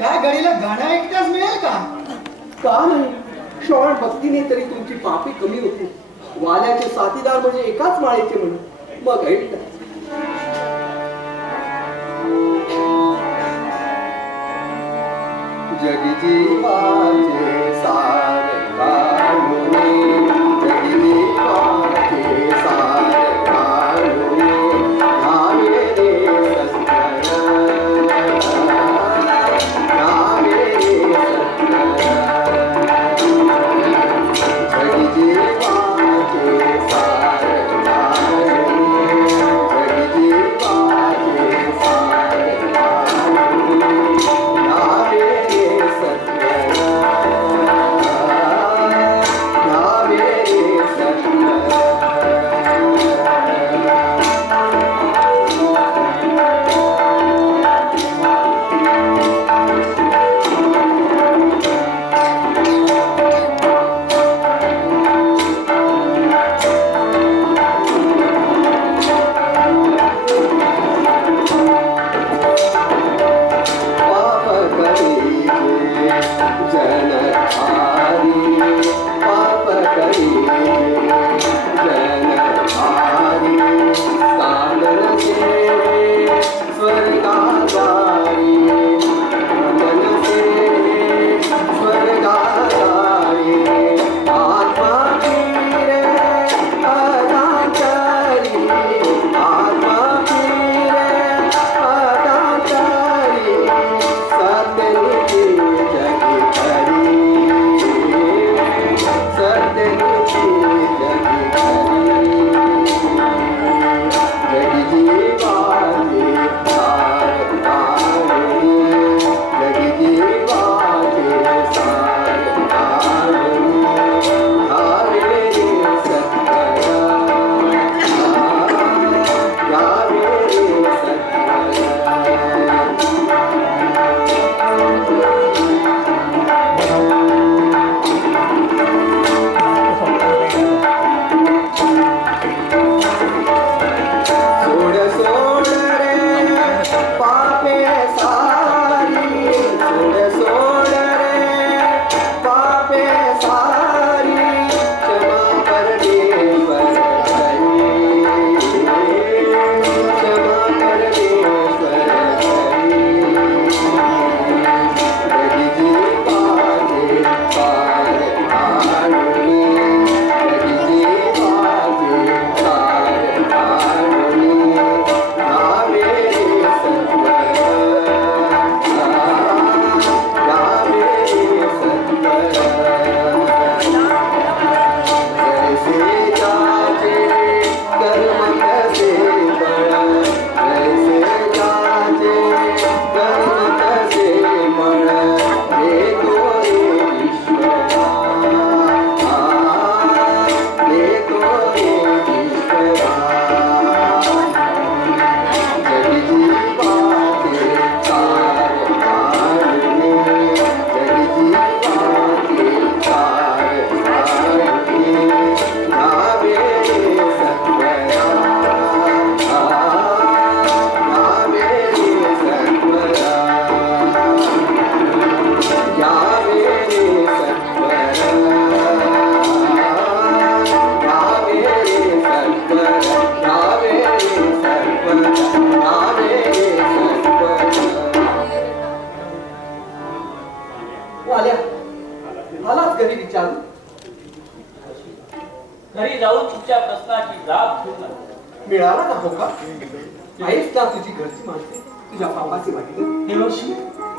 त्या घडीला गाणं ऐकण्यास मिळेल का? का नाही? श्रवण भक्तीने तरी तुमची पापे कमी होती. वाल्याचे साथीदार म्हणजे एकाच माळेचे म्हणून. मग ऐकलं जगजीवाचे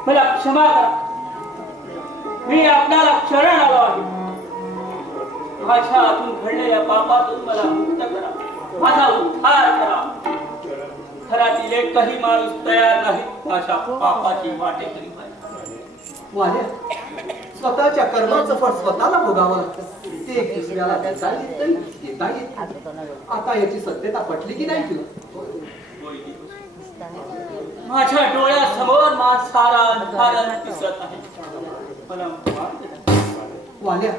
मला क्षमा करा. मी आपणाला शरण आलो आहे. माझ्या हातून घडलेल्या पापातून मला मुक्त करा. माझा उद्धार करा. घरातील एकही माणूस तयार नाही. माझ्या पापाची वाटेकरी व्हायला. वाल्या स्वतःच्या कर्माचं फळ स्वतःला भोगावं लागतं. ते एक दुसऱ्याला देता येत नाही देता येत नाही. आता याची सत्यता पटली की नाही तुला. माझ्या डोळ्यासमोर माझ सारा अंधार दिसत आहे. मला मार्ग दाखवा. वाल्या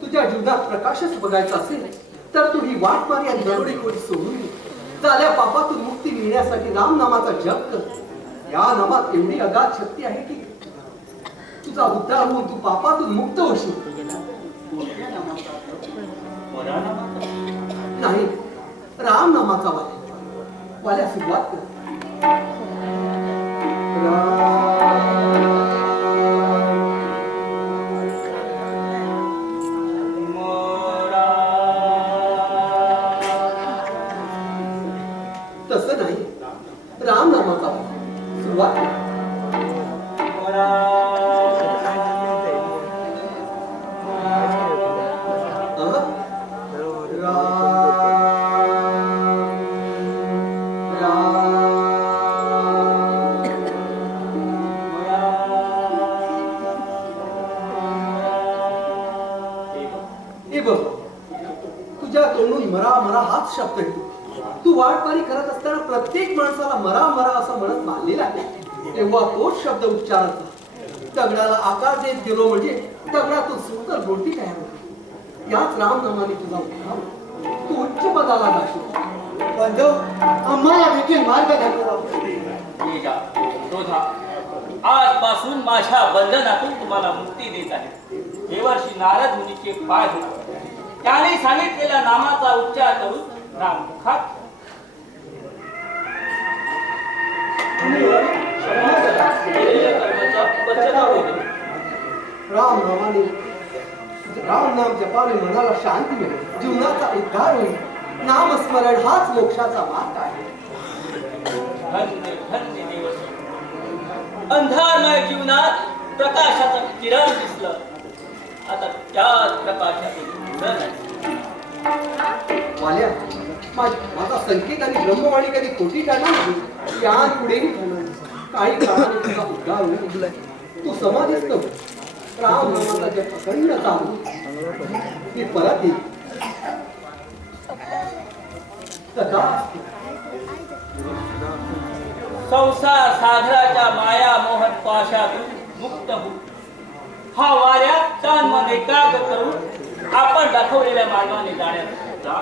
तुझ्या जीवनात प्रकाशच बघायचा असेल तर तू ही वाट मार या दरोडी कोणी सोडून दे. झाल्या पापातून मुक्ती मिळण्यासाठी राम नामाचा जप कर. या नामात एवढी अगाध शक्ती आहे की तुझा उद्धार होऊन तू पापातून मुक्त होशील नाही राम नामाचा वाल्या. वाल्या सुरुवात कर. राम तुझ्या मरा मरा हाच शब्द येतो तू वाटपारी करत असताना प्रत्येक माणसाला मरा मरा असं म्हणत मानलेला आहे. तेव्हा तोच शब्द उच्चारत दगडाला आकार देत गेलो म्हणजे दगडातून सुंदर गोष्टी तयार होती याच रामनामाने तुझा उठाव. तू उच्च पदाला जाशील. बंधू आम्हाला देखील मार्ग दाखवा आजपासून माझ्या बंधनातून तुम्हाला मुक्ती देत आहे. हे वर्षी नारद मुनीचे पाय होतात त्याने सांगितलेल्या नामाचा उच्चार करून राम मुखात केलेल्या कर्माचा पश्चाताप होतो. राम नामाने राम नाम जपाने मनाला शांती मिळेल. जीवनाचा उद्धार होईल. नामस्मरण हाच मोक्षाचा मार्ग आहे. अंधारमय जीवनात प्रकाशाचं किरण दिसलं. आता त्याच. वाल्या मा- माझा संकेत आणि ब्रह्मवाणी कधी खोटी या पुढेही नाही. काही काळाने तुझा उद्धार होईल तू समाधीस्त हो. राम नामाचा जप अखंड चालू मी परत येईल. संसार सागराच्या माया मोहन पाशातून मुक्त हो हा वाऱ्या तन मन एकाग्र करून आपण दाखवलेल्या मार्गाने जाण्याचा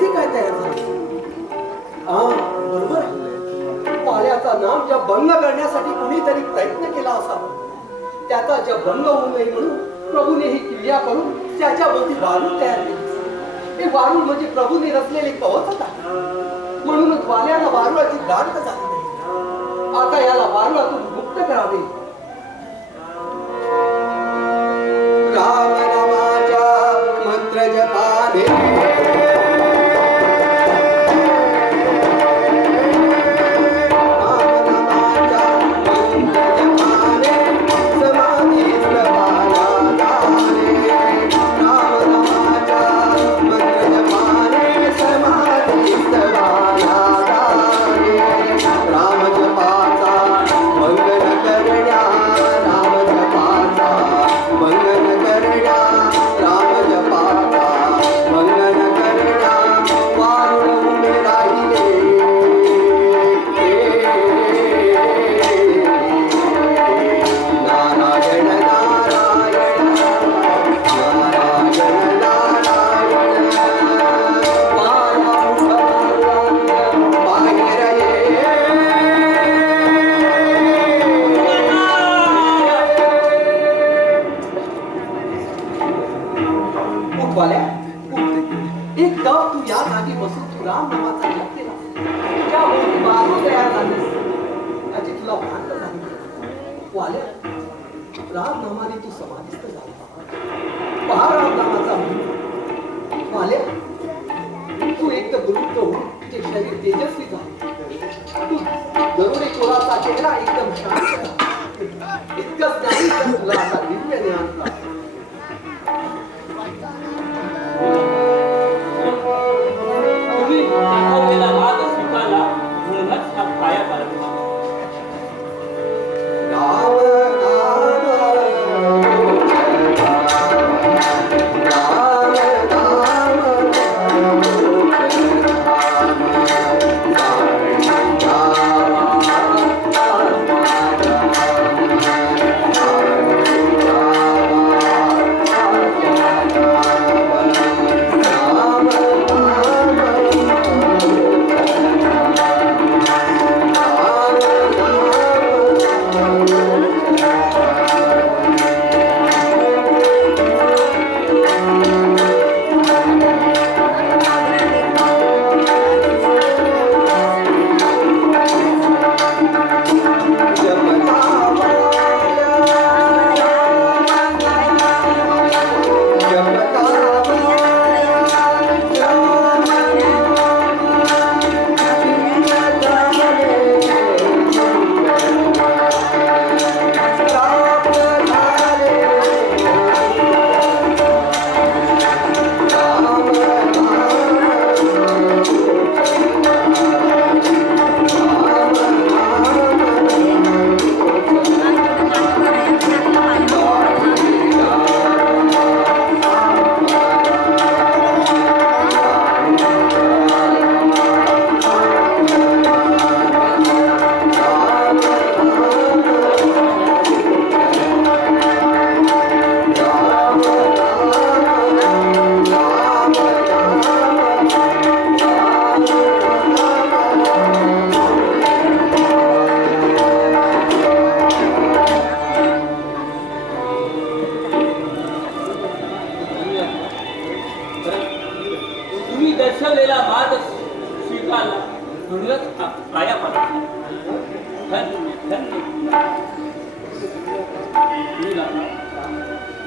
कसे काय तयार झाले हा बरोबर. आहे नाम ज्या भंग करण्यासाठी कुणीतरी प्रयत्न केला असावा. त्याचा ज्या भंग होऊ नये म्हणून प्रभूने ही क्रिया करून त्याच्यावरती वारू तयार केली. हे वारू म्हणजे प्रभूने रचलेले कवच आहे म्हणूनच वाल्याला वारुळाची गाठ झाली आता याला वारुळातून मुक्त करावे. वाल्या राम नामाने तू समाधिस्थ झाला. पहा राम नामाचा वाल्या तू एक तर गुरुत्व होऊन तुझे शरीर तेजस्वी झाले. तू दरोडे चोराचा चेहरा एकदम शांत झाला. इतकंच नाही तर तुला आता दिव्य ज्ञान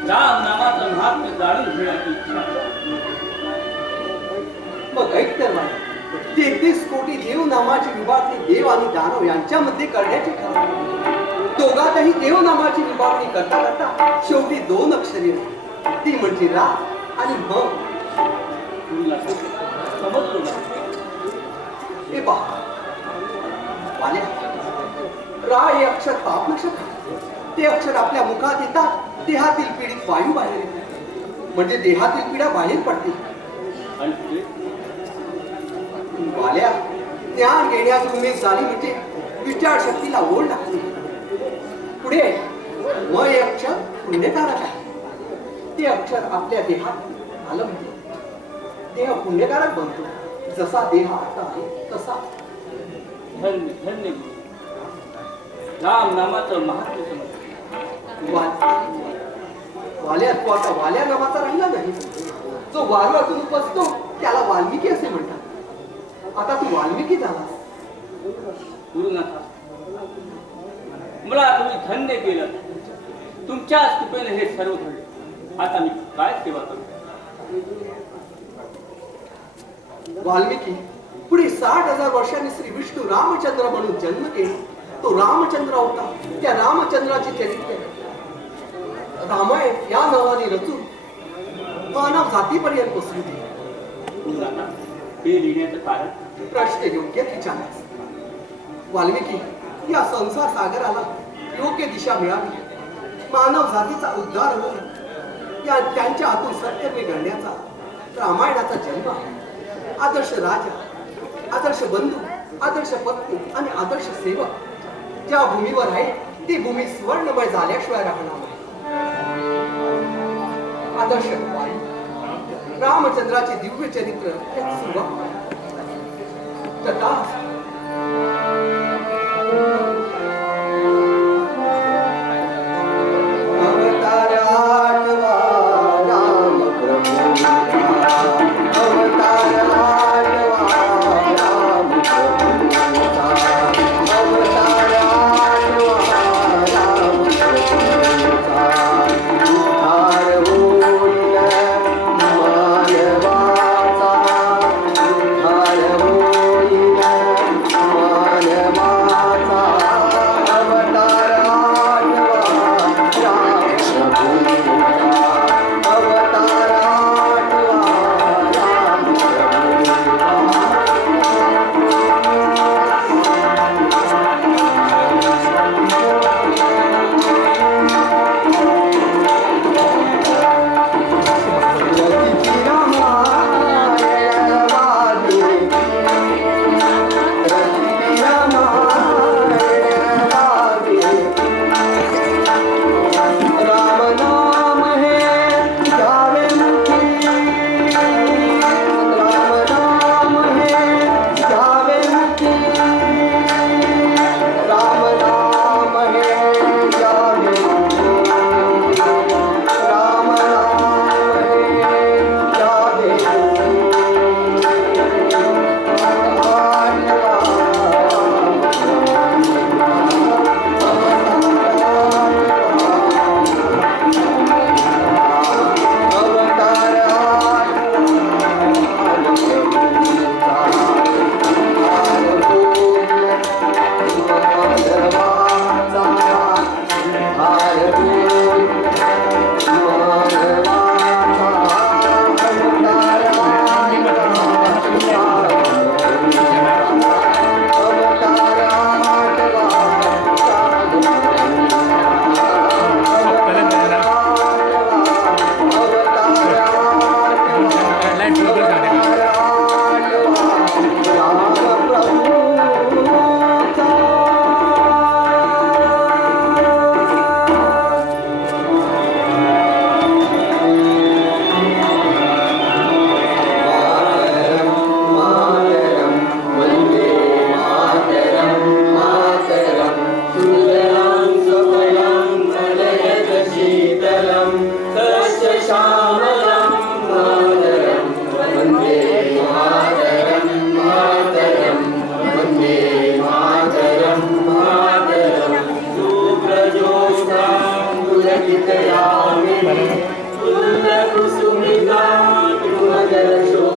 राम नामाचं महात्म्य जाणून घेण्याची इच्छा मग ऐक तर मला तेहतीस कोटी देव नामाची विभागणी देव आणि दानव यांच्यामध्ये करण्याची ठरवली. दोघातही देव नामाची विभागणी करता करता शेवटी दोन अक्षरे ती म्हणजे रा आणि म समजलो हे पहा. रा हे अक्षर पाप नक्षत्र. ते अक्षर आपल्या मुखात येतात देहातील पीडित वायू बाहेर येतात. म्हणजे देहातील पिढ्या बाहेर पडतील. आणि वाल्या ज्ञान घेण्यात उमेद झाली म्हणजे विचार शक्तीला ओढ लागते. पुण्यकारक आहे. ते अक्षर आपल्या देहात आलं म्हणजे देह पुण्यकारक बनतो. जसा देह आता आहे तसा. धन्य धन्य राम नामाचं महत्त्व वाल्या वाल्या नावाचा राहिला नाही. जो वारवातून उपसतो त्याला वाल्मिकी असे म्हणतात. आता तू वाल्मिकी झाला गुरुनाथा मला तुम्ही धन्य केलं. तुमच्या कृपेने हे सर्व घडले. आता मी काय सेवा करू? वाल्मिकी पुढे साठ हजार वर्षांनी श्री विष्णू रामचंद्र म्हणून जन्म केला. तो रामचंद्र होता. त्या रामचंद्राचे चरित्र रामायण या नावाने रचून मानव जातीपर्यंत पोचली हे लिहिण्याचं कारण? प्रश्न योग्य विचारास वाल्मिकी या संसार सागराला योग्य दिशा मिळावी मानव जातीचा उद्धार होऊन या त्यांच्या हातून सत्कर्मी घडण्याचा रामायणाचा जन्म आहे. आदर्श राजा आदर्श बंधू आदर्श पत्नी आणि आदर्श सेवक ज्या भूमीवर आहे ती भूमी सुवर्णमय झाल्याशिवाय राहणार नाही. आदर्श वाणी रामचंद्राचे दिव्य चरित्र तथा